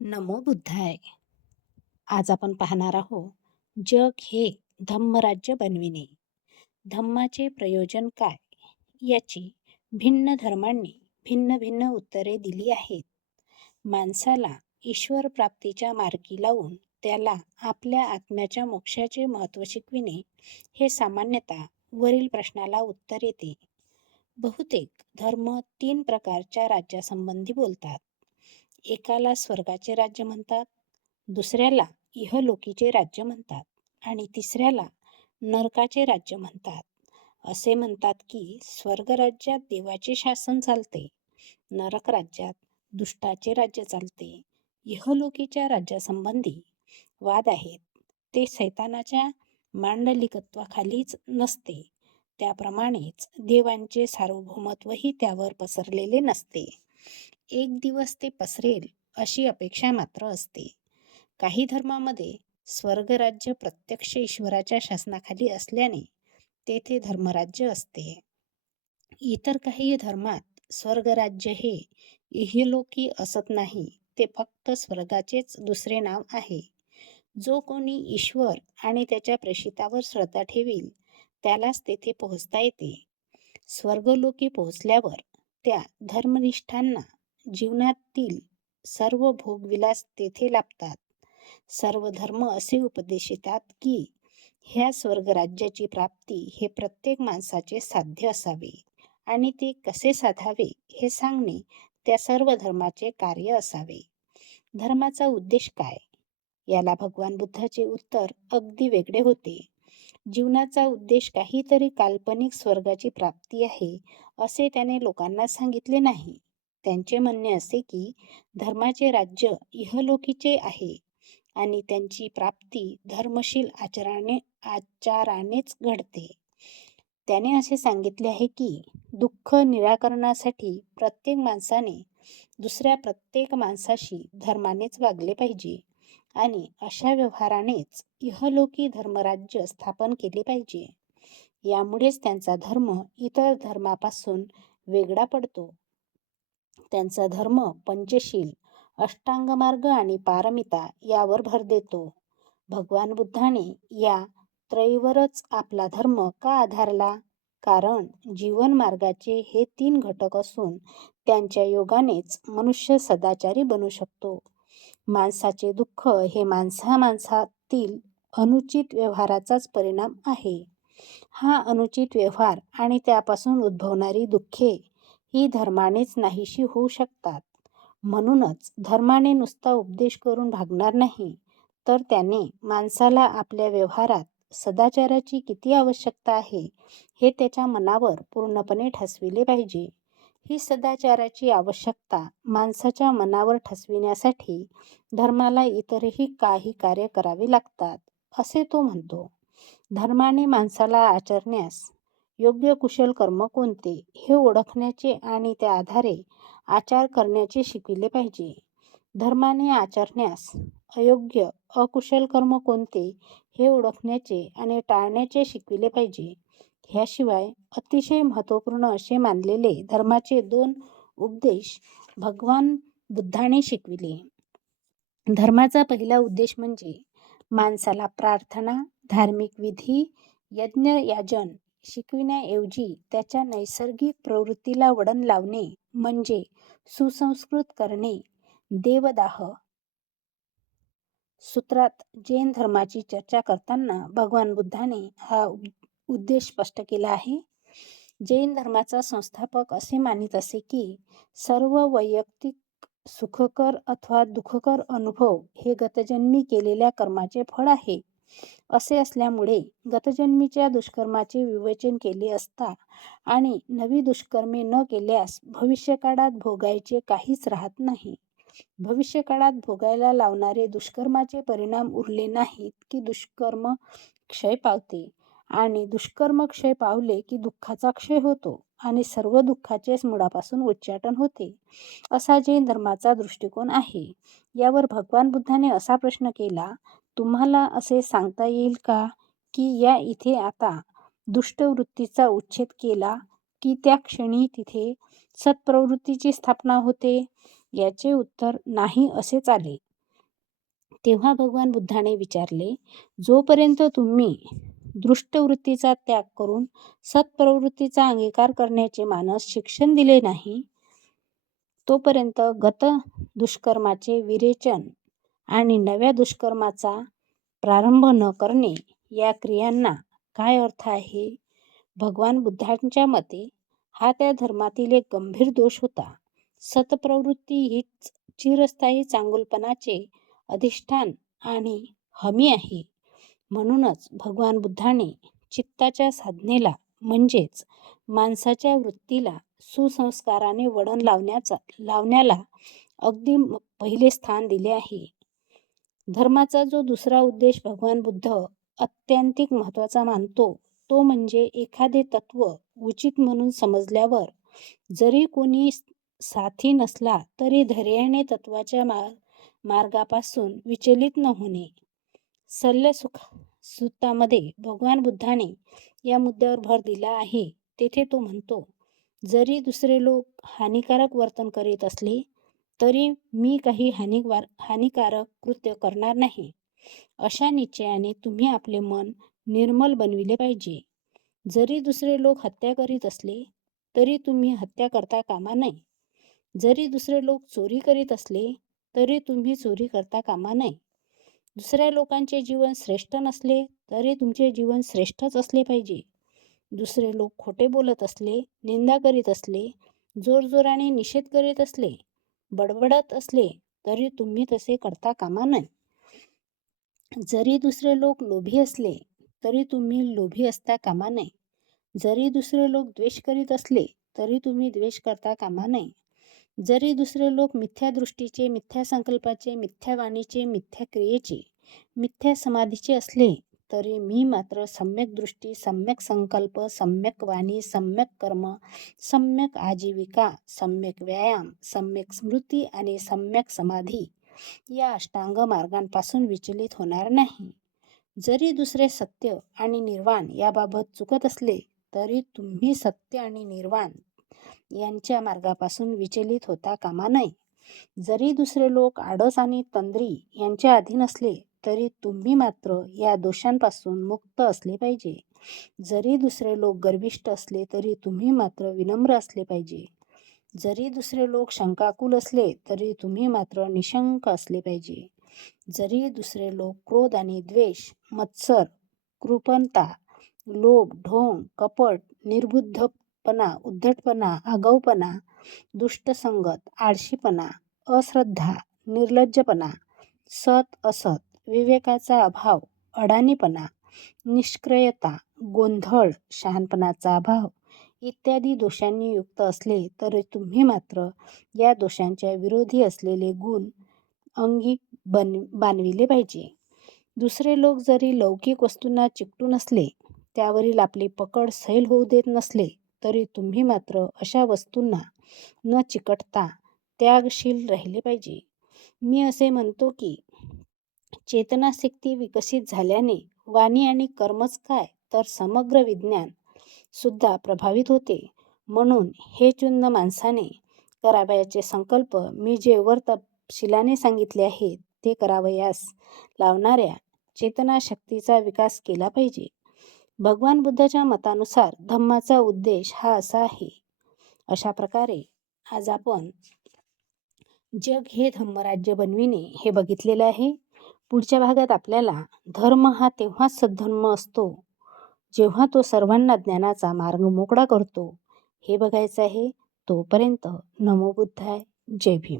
नमो बुद्धाय. आज आपण पाहणार आहोत जग हे धम्मराज्य बनविणे. धम्माचे प्रयोजन काय याची भिन्न धर्मांनी भिन्न भिन्न उत्तरे दिली आहेत. माणसाला ईश्वर प्राप्तीच्या मार्गी लावून त्याला आपल्या आत्म्याच्या मोक्षाचे महत्त्व शिकविणे हे सामान्यतः वरील प्रश्नाला उत्तर येते. बहुतेक धर्म 3 प्रकारच्या राज्यासंबंधी बोलतात. एकाला स्वर्गाचे राज्य म्हणतात, दुसऱ्याला इहलोकीचे राज्य म्हणतात आणि तिसऱ्याला नरकाचे राज्य म्हणतात. असे म्हणतात की स्वर्गराज्यात देवाचे शासन चालते, नरक राज्यात दुष्टाचे राज्य चालते. इहलोकीच्या राज्यासंबंधी वाद आहेत. ते सैतानाच्या मांडलिकत्वाखालीच नसते, त्याप्रमाणेच देवांचे सार्वभौमत्वही त्यावर पसरलेले नसते. एक दिवस ते पसरेल अशी अपेक्षा मात्र असते. काही धर्मामध्ये स्वर्गराज्य प्रत्यक्ष ईश्वराच्या शासनाखाली असल्याने तेथे धर्मराज्य असते. इतर काही धर्मात स्वर्गराज्य हे इहलोकी असत नाही, ते फक्त स्वर्गाचेच दुसरे नाव आहे. जो कोणी ईश्वर आणि त्याच्या प्रेषितावर श्रद्धा ठेवील त्यालाच तेथे पोहोचता येते. स्वर्गलोकी पोहोचल्यावर त्या धर्मनिष्ठांना जीवनातील सर्व भोगविलास तेथे लाभतात. सर्व धर्म असे उपदेशितात की ह्या स्वर्गराज्याची प्राप्ती हे प्रत्येक माणसाचे साध्य असावे आणि ते कसे साधावे हे सांगणे त्या सर्व धर्माचे कार्य असावे. धर्माचा उद्देश काय? याला भगवान बुद्धाचे उत्तर अगदी वेगळे होते. जीवनाचा उद्देश काहीतरी काल्पनिक स्वर्गाची प्राप्ती आहे असे त्याने लोकांना सांगितले नाही. त्यांचे म्हणणे असे की धर्माचे राज्य इहलोकीचे आहे आणि त्यांची प्राप्ती धर्मशील आचारानेच घडते. त्याने असे सांगितले आहे की दुःख निराकरणासाठी प्रत्येक माणसाने दुसऱ्या प्रत्येक माणसाशी धर्मानेच वागले पाहिजे आणि अशा व्यवहारानेच इहलोकी धर्मराज्य स्थापन केले पाहिजे. यामुळेच त्यांचा धर्म इतर धर्मापासून वेगळा पडतो. त्यांचा धर्म पंचशील, अष्टांगमार्ग आणि पारमिता यावर भर देतो. भगवान बुद्धाने या त्रयीवरच आपला धर्म का आधारला? कारण जीवन मार्गाचे हे 3 घटक असून त्यांच्या योगानेच मनुष्य सदाचारी बनू शकतो. माणसाचे दुःख हे माणसामाणसातील अनुचित व्यवहाराचाच परिणाम आहे. हा अनुचित व्यवहार आणि त्यापासून उद्भवणारी दुःखे ही धर्मानेच नाहीशी होऊ शकतात. म्हणूनच धर्माने नुसता उपदेश करून भागणार नाही, तर त्याने माणसाला आपल्या व्यवहारात सदाचाराची किती आवश्यकता आहे हे त्याच्या मनावर पूर्णपणे ठसविले पाहिजे. ही सदाचाराची आवश्यकता माणसाच्या मनावर ठसविण्यासाठी धर्माला इतरही काही कार्य करावे लागतात, असे तो म्हणतो. धर्माने माणसाला आचरण्यास योग्य कुशल कर्म कोणते हे ओळखण्याचे आणि त्या आधारे आचार करण्याचे शिकविले पाहिजे. धर्माने आचरण्यास अयोग्य अकुशल कर्म कोणते हे ओळखण्याचे आणि टाळण्याचे शिकविले पाहिजे. ह्याशिवाय अतिशय महत्त्वपूर्ण असे मानलेले धर्माचे 2 उपदेश भगवान बुद्धाने शिकविले. धर्माचा पहिला उद्देश म्हणजे माणसाला प्रार्थना, धार्मिक विधी, यज्ञ याजन शिकविण्याऐवजी त्याच्या नैसर्गिक प्रवृत्तीला वळण लावणे म्हणजे सुसंस्कृत करणे. देवदाह सूत्रात जैन धर्माची चर्चा करताना भगवान बुद्धाने हा उद्देश स्पष्ट केला आहे. जैन धर्माचा संस्थापक असे मानित असे की सर्व वैयक्तिक सुखकर अथवा दुःखकर अनुभव हे गतजन्मी केलेल्या कर्माचे फळ आहे. असे असल्यामुळे गतजन्मीच्या दुष्कर्माचे विवेचन केले असता आणि नवी दुष्कर्मे न केल्यास भविष्यकाळात भोगायचे काहीच राहत नाही. भविष्यकाळात भोगायला लावणारे दुष्कर्माचे परिणाम उरले नाहीत की दुष्कर्म क्षय पावते आणि दुष्कर्म क्षय पावले की दुःखाचा क्षय होतो आणि सर्व दुःखाचेच मुळापासून उच्चाटन होते, असा जैन धर्माचा दृष्टिकोन आहे. यावर भगवान बुद्धाने असा प्रश्न केला, तुम्हाला असे सांगता येईल का की या इथे आता दुष्ट वृत्तीचा उच्छेद केला की त्या क्षणी तिथे सत्प्रवृत्तीची स्थापना होते? याचे उत्तर नाही असेच आले. तेव्हा भगवान बुद्धाने विचारले, जोपर्यंत तुम्ही दृष्टवृत्तीचा त्याग करून सत्प्रवृत्तीचा अंगीकार करण्याचे मानस शिक्षण दिले नाही, तोपर्यंत गत दुष्कर्माचे विरेचन आणि नव्या दुष्कर्माचा प्रारंभ न करणे या क्रियांना काय अर्थ आहे? भगवान बुद्धांच्या मते हा त्या धर्मातील एक गंभीर दोष होता. सत्प्रवृत्ती हीच चिरस्थायी चांगुलपणाचे अधिष्ठान आणि हमी आहे. म्हणूनच भगवान बुद्धाने चित्ताच्या साधनेला म्हणजेच माणसाच्या वृत्तीला सुसंस्काराने वळण लावण्याला अगदी पहिले स्थान दिले आहे. धर्माचा जो दुसरा उद्देश भगवान बुद्ध अत्यांतिक महत्त्वाचा मानतो, तो म्हणजे एखादे तत्व उचित म्हणून समजल्यावर जरी कोणी साथी नसला तरी धैर्याने तत्वाच्या मार्गापासून विचलित न होणे. शल्य सुत्तामध्ये भगवान बुद्धाने या मुद्द्यावर भर दिला आहे. तेथे तो म्हणतो, जरी दुसरे लोक हानिकारक वर्तन करीत असले तरी मी काही हानिकारक कृत्य करणार नाही. अशा निश्चयाने तुम्ही आपले मन निर्मल बनविले पाहिजे. जरी दुसरे लोक हत्या करीत असले तरी तुम्ही हत्या करता कामा नये. जरी दुसरे लोक चोरी करीत असले तरी तुम्ही चोरी करता कामा नये. दुसऱ्या लोकांचे जीवन श्रेष्ठ नसले तरी तुमचे जीवन श्रेष्ठच असले पाहिजे. दुसरे लोक खोटे बोलत असले, निंदा करीत असले, जोरजोराने निषेध करीत असले, बडबडत असले तरी तुम्ही तसे करता कामा नये. जरी दुसरे लोक लोभी असले तरी तुम्ही लोभी असता कामा नये. जरी दुसरे लोक द्वेष करीत असले तरी तुम्ही द्वेष करता कामा नये. जरी दुसरे लोक मिथ्या दृष्टीचे, मिथ्या संकल्पाचे, मिथ्या वाणीचे, मिथ्या क्रियेचे, मिथ्या समाधीचे असले तरी मी मात्र सम्यक दृष्टी, सम्यक संकल्प, सम्यक वाणी, सम्यक कर्म, सम्यक आजीविका, सम्यक व्यायाम, सम्यक स्मृती आणि सम्यक समाधी या अष्टांग मार्गांपासून विचलित होणार नाही. जरी दुसरे सत्य आणि निर्वाण याबाबत चुकत असले तरी तुम्ही सत्य आणि निर्वाण यांच्या मार्गापासून विचलित होता कामा नये. जरी दुसरे लोक आळस आणि तंद्री यांच्या अधीन असले तरी तुम्ही मात्र या दोषांपासून मुक्त असले पाहिजे. जरी दुसरे लोक गर्विष्ठ असले तरी तुम्ही मात्र विनम्र असले पाहिजे. जरी दुसरे लोक शंकाकुल असले तरी तुम्ही मात्र निशंक असले पाहिजे. जरी दुसरे लोक क्रोध आणि द्वेष, मत्सर, कृपणता, लोभ, ढोंग, कपट, निर्बुद्धपणा, उद्धटपणा, आगाऊपणा, दुष्टसंगत, आळशीपणा, अश्रद्धा, निर्लज्जपणा, सत असत, विवेकाचा अभाव, अडाणीपणा, निष्क्रियता, गोंधळ, शहाणपणाचा अभाव इत्यादी दोषांनी युक्त असले तरी तुम्ही मात्र या दोषांच्या विरोधी असलेले गुण अंगी बाणविले पाहिजे. दुसरे लोक जरी लौकिक वस्तूंना चिकटून असले, त्यावरील आपली पकड सैल होऊ देत नसले तरी तुम्ही मात्र अशा वस्तूंना न चिकटता त्यागशील राहिले पाहिजे. मी असे म्हणतो की चेतनाशक्ती विकसित झाल्याने वाणी आणि कर्मच काय तर समग्र विज्ञान सुद्धा प्रभावित होते. म्हणून हे चुन्न माणसाने करावयाचे संकल्प मी जे वर तपशिलाने सांगितले आहेत ते करावयास लावणाऱ्या चेतनाशक्तीचा विकास केला पाहिजे. भगवान बुद्धाच्या मतानुसार धम्माचा उद्देश हा असा आहे. अशा प्रकारे आज आपण जग हे धम्मराज्य बनविणे हे बघितलेले आहे. पुढच्या भागात आपल्याला धर्म हा तेव्हाच सद्धर्म असतो जेव्हा तो सर्वांना ज्ञानाचा मार्ग मोकळा करतो हे बघायचं आहे. तोपर्यंत नमो बुद्धाय. जय भीम.